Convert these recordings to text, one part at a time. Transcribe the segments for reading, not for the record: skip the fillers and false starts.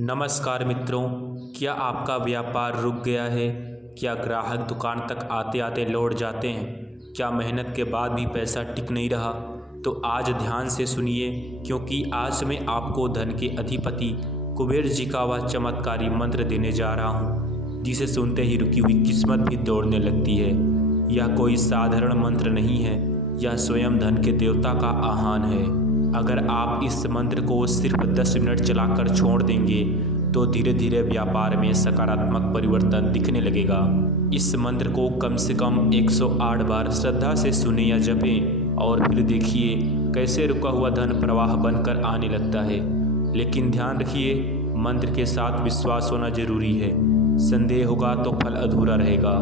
नमस्कार मित्रों, क्या आपका व्यापार रुक गया है? क्या ग्राहक दुकान तक आते आते लौट जाते हैं? क्या मेहनत के बाद भी पैसा टिक नहीं रहा? तो आज ध्यान से सुनिए, क्योंकि आज मैं आपको धन के अधिपति कुबेर जी का वह चमत्कारी मंत्र देने जा रहा हूँ, जिसे सुनते ही रुकी हुई किस्मत भी दौड़ने लगती है। यह कोई साधारण मंत्र नहीं है, यह स्वयं धन के देवता का आह्वान है। अगर आप इस मंत्र को सिर्फ 10 मिनट चलाकर छोड़ देंगे तो धीरे धीरे व्यापार में सकारात्मक परिवर्तन दिखने लगेगा। इस मंत्र को कम से कम 108 बार श्रद्धा से सुने या जपें और फिर देखिए कैसे रुका हुआ धन प्रवाह बनकर आने लगता है। लेकिन ध्यान रखिए, मंत्र के साथ विश्वास होना जरूरी है। संदेह होगा तो फल अधूरा रहेगा।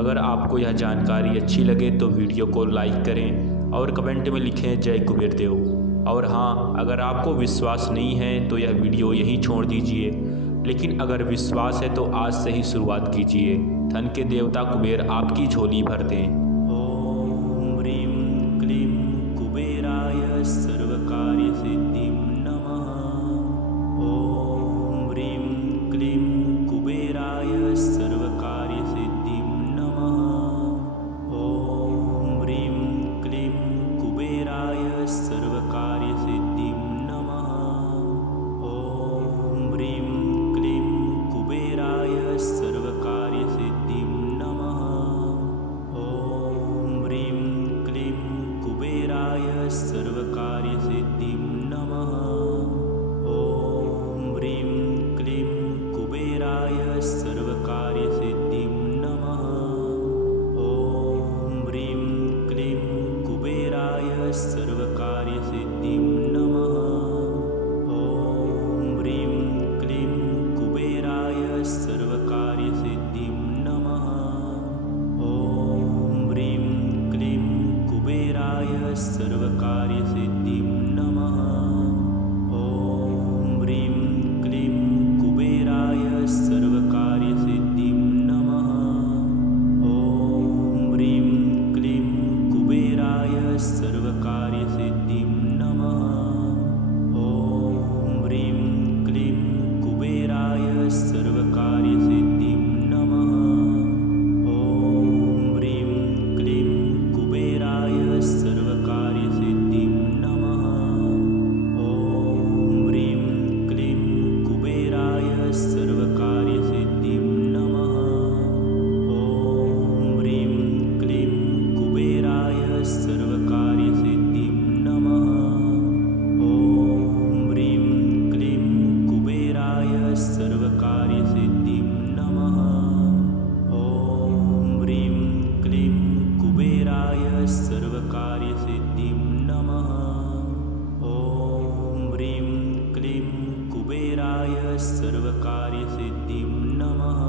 अगर आपको यह जानकारी अच्छी लगे तो वीडियो को लाइक करें और कमेंट में लिखें जय कुबेर देव। और हाँ, अगर आपको विश्वास नहीं है तो यह वीडियो यहीं छोड़ दीजिए, लेकिन अगर विश्वास है तो आज से ही शुरुआत कीजिए। धन के देवता कुबेर आपकी झोली भर दें। ओम ह्रीं क्लीं कुबेराय सर्वकार्य सिद्धिं नमः। ओम ह्रीं क्लीं कुबेराय सर्वकार्य सिद्धिं नमः। ओम ह्रीं क्लीं कुबेराय सर्वकार्य सिद्धिं नमः। ओम ह्रीं क्लीं कुबेराय सर्वकार्य सिद्धिं नमः। ओम ह्रीं क्लीं कुबेराय सर्वकार्य सिद्धिं नमः। ओम ह्रीं क्लीं कुबेराय सर्वकार्य सिद्धिं नमः। ओम ह्रीं क्लीं कुबेराय सर्वकार्य सिद्धिं नमः। ओम ह्रीं क्लीं कुबेराय सर्वकार्य सिद्धिं नमः। ओम ह्रीं क्लीं कुबेराय सर्वकार्य सिद्धिं नमः। ओम ह्रीं क्लीं कुबेराय सर्वकार्य सिद्धिं नमः। ओम ह्रीं क्लीं कुबेराय सर्वकार्य सिद्धिं नमः। ओम ह्रीं क्लीं कुबेराय सर्वकार्य सिद्धिं नमः। ओम ह्रीं क्लीं कुबेराय सर्वकार्य सिद्धिं नमः। ओम ह्रीं क्लीं कुबेराय सर्वकार्य सिद्धिं नमः। ओम ह्रीं क्लीं कुबेराय सर्वकार्य सिद्धिं नमः। ओम ह्रीं क्लीं कुबेराय सर्वकार्य सिद्धिं नमः। ओम ह्रीं क्लीं कुबेराय सर्वकार्य सिद्धिं नमः। ओम ह्रीं क्लीं कुबेराय सर्वकार्य सिद्धिं नमः।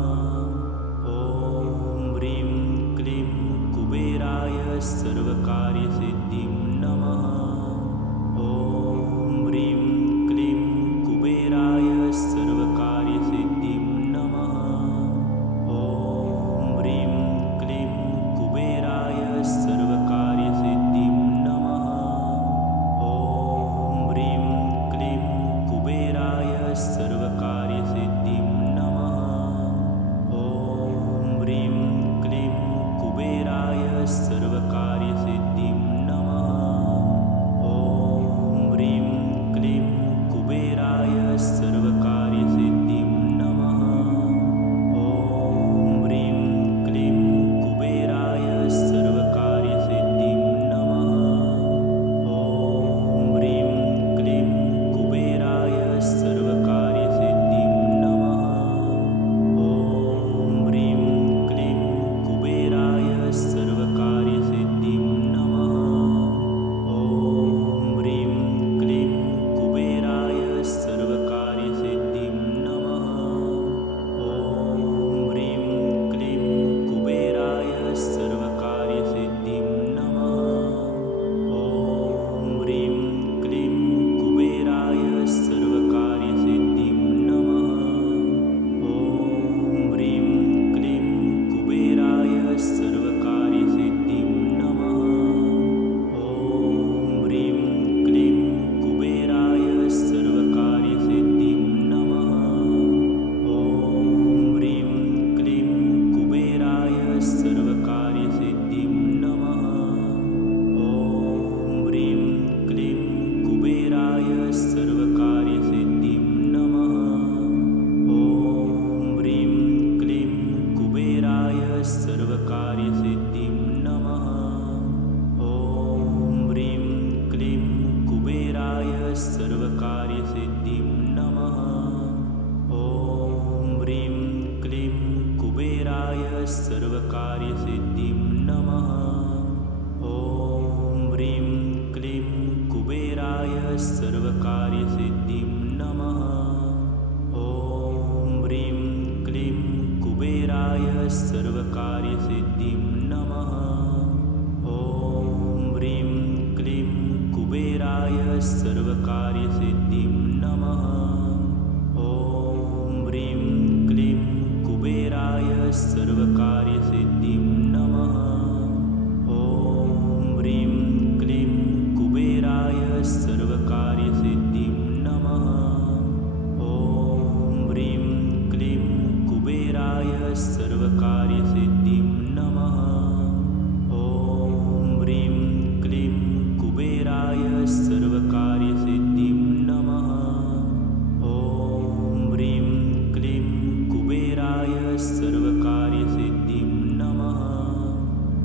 ओम ह्रीं क्लीं कुबेराय सर्वकार्य सिद्धिं नमः। ओम ह्रीं क्लीं कुबेराय सर्वकार्य सिद्धिं नमः। ओम ह्रीं क्लीं कुबेराय सर्वकार्य सिद्धिं नमः। ओम ह्रीं क्लीं कुबेराय सर्वकार्य सिद्धिं नमः। ओम ह्रीं क्लीं कुबेराय सर्वकार्य सिद्धिं नमः। ओम ह्रीं क्लीं कुबेराय सर्वकार्य सर्वकार्यसिद्धिं नमः। ॐ ह्रीं क्लीं कुबेराय सर्वकार्यसिद्धिं नमः। ॐ ह्रीं क्लीं कुबेराय सर्वकार्यसिद्धिं नमः। ॐ ह्रीं क्लीं कुबेराय सर्वकार्यसिद्धिं नमः। ॐ ह्रीं क्लीं कुबेराय सर्वकार्यसिद्धिं नमः। ॐ ह्रीं क्लीं कुबेराय सर्वकार्यसिद्धिं नमः। ॐ ह्रीं क्लीं कुबेराय सर्वकार्यसिद्धिं नमः। ॐ ह्रीं क्लीं कुबेराय सर्वकार्यसिद्धिं नमः। ॐ ह्रीं क्लीं कुबेराय सर्वकार्यसिद्धिं नमः।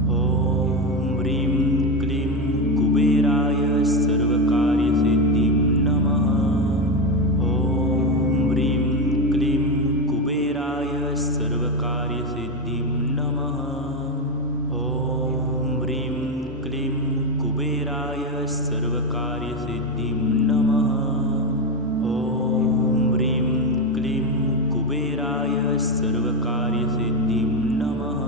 ॐ ह्रीं क्लीं कुबेराय सर्वकार्यसिद्धिं नमः। ॐ ह्रीं क्लीं कुबेराय सर्वकार्यसिद्धिं नमः। ॐ ह्रीं क्लीं कुबेराय सर्वकार्यसिद्धिं नमः। ॐ ह्रीं क्लीं कुबेराय सर्वकार्यसिद्धिं नमः।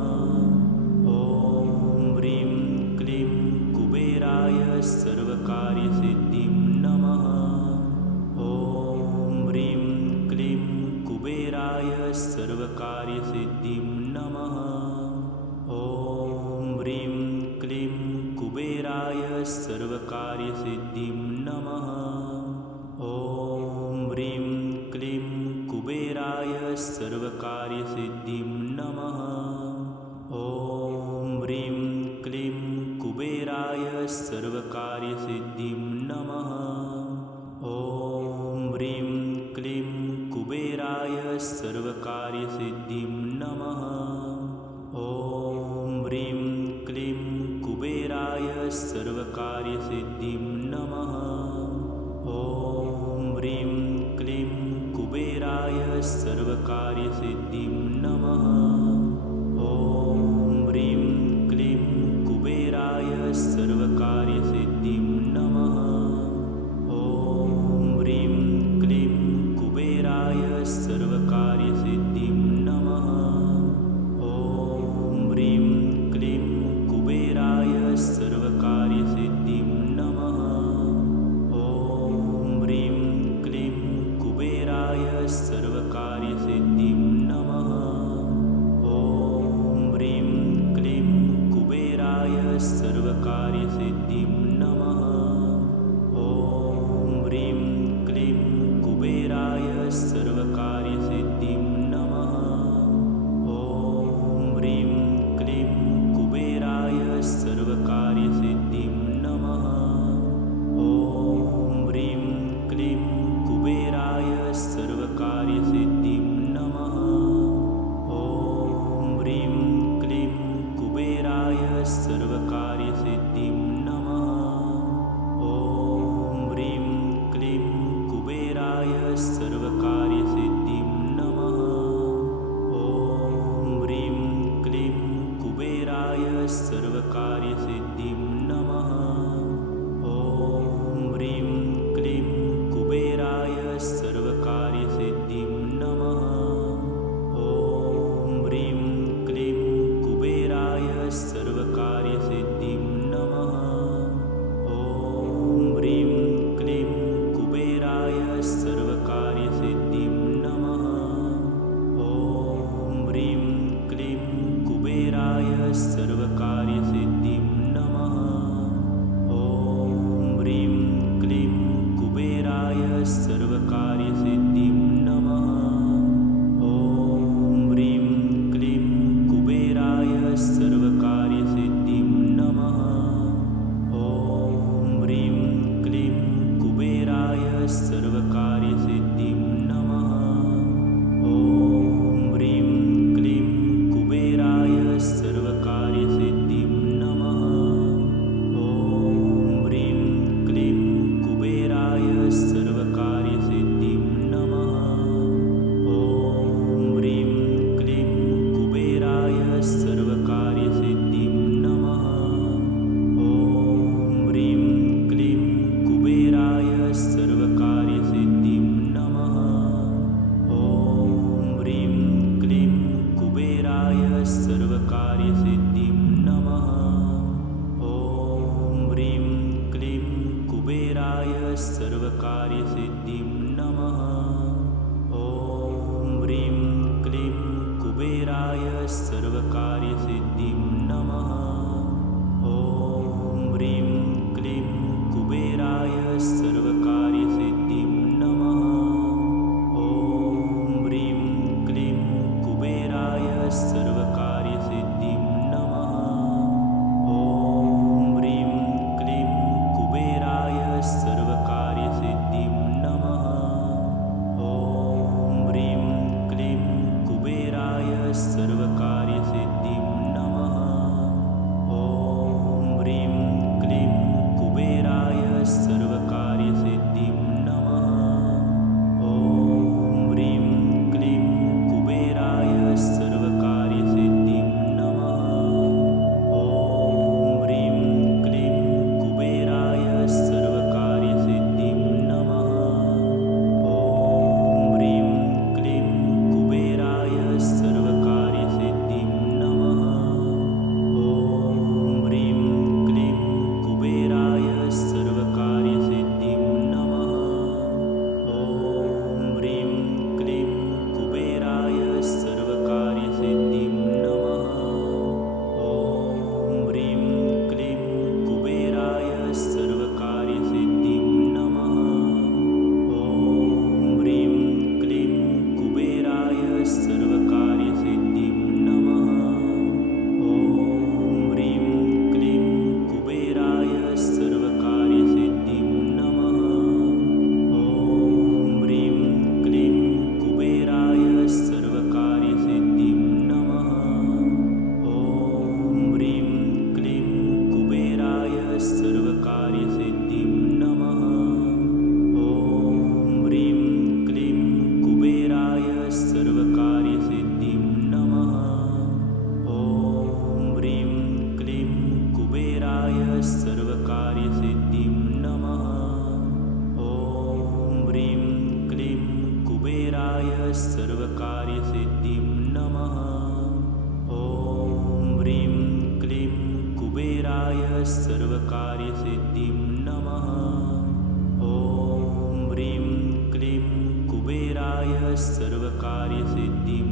ॐ ह्रीं क्लीं कुबेराय सर्वकार्यसिद्धिं नमः। ॐ ह्रीं क्लीं कुबेराय सर्वकार्यसिद्धिं नमः। ॐ ह्रीं क्लीं कुबेराय सर्वकार्यसिद्धिं नमः। ॐ ह्रीं क्लीं कुबेराय सर्वकार्यसिद्धिं नमः। ॐ ह्रीं क्लीं कुबेराय सर्वकार्यसिद्धिं नमः। ॐ ह्रीं क्लीं कुबेराय सर्वकार्यसिद्धिं नमः। ॐ ह्रीं क्लीं कुबेराय सर्वकार्यसिद्धिं नमः। ॐ ह्रीं क्लीं कुबेराय सर्वकार्यसिद्धिं नमः। ॐ ह्रीं क्लीं कुबेराय सर्वकार्यसिद्धिं नमः। ॐ ह्रीं क्लीं कुबेराय सर्वकार्यसिद्धिं नमः। ॐ ह्रीं क्लीं कुबेराय सर्वकार्यसिद्धिं नमः। ॐ ह्रीं क्लीं कुबेराय सर्वकार्यसिद्धिं नमः। ॐ ह्रीं क्लीं कुबेराय सर्वकार्यसिद्धिं नमः। ॐ ह्रीं क्लीं कुबेराय सर्वकार्यसिद्धिं नमः। कुबेराय सर्वकार्यसिद्धिं नमः। ॐ ह्रीं क्लीं कुबेराय सर्वकार्यसिद्धिं नमः। ॐ ह्रीं क्लीं कुबेराय सर्वकार्यसिद्धिं नमः। ॐ ह्रीं क्लीं कुबेराय सर्वकार्यसिद्धिं नमः। ॐ ह्रीं क्लीं कुबेराय सर्वकार्यसिद्धिं नमः। ॐ ह्रीं क्लीं कुबेराय सर्वकार्यसिद्धिं नमः। ॐ ह्रीं क्लीं कुबेराय सर्वकार्यसिद्धिं नमः। ॐ ह्रीं क्लीं कुबेराय सर्वकार्यसिद्धिं नमः। ॐ ह्रीं क्लीं कुबेराय सर्वकार्यसिद्धिं नमः। ॐ ह्रीं क्लीं कुबेराय सर्वकार्यसिद्धिं नमः। ॐ ह्रीं क्लीं कुबेराय सर्वकार्यसिद्धिं नमः। ॐ ह्रीं क्लीं कुबेराय सर्वकार्यसिद्धिं नमः। ॐ ह्रीं क्लीं कुबेराय सर्वकार्यसिद्धिं नमः। ॐ ह्रीं क्लीं कुबेराय सर्वकार्यसिद्धिं नमः। ॐ ह्रीं क्लीं कुबेराय सर्वकार्यसिद्धिं नमः। ॐ ह्रीं क्लीं कुबेराय सर्वकार्यसिद्धिं नमः। ॐ ह्रीं क्लीं कुबेराय सर्वकार्यसिद्धिं नमः। ॐ ह्रीं क्लीं कुबेराय सर्वकार्यसिद्धिं नमः। ॐ ह्रीं क्लीं कुबेराय सर्वकार्यसिद्धिं नमः। ॐ ह्रीं क्लीं कुबेराय सर्वकार्यसिद्धिं नमः। ॐ ह्रीं क्लीं कुबेराय सर्वकार्यसिद्धिं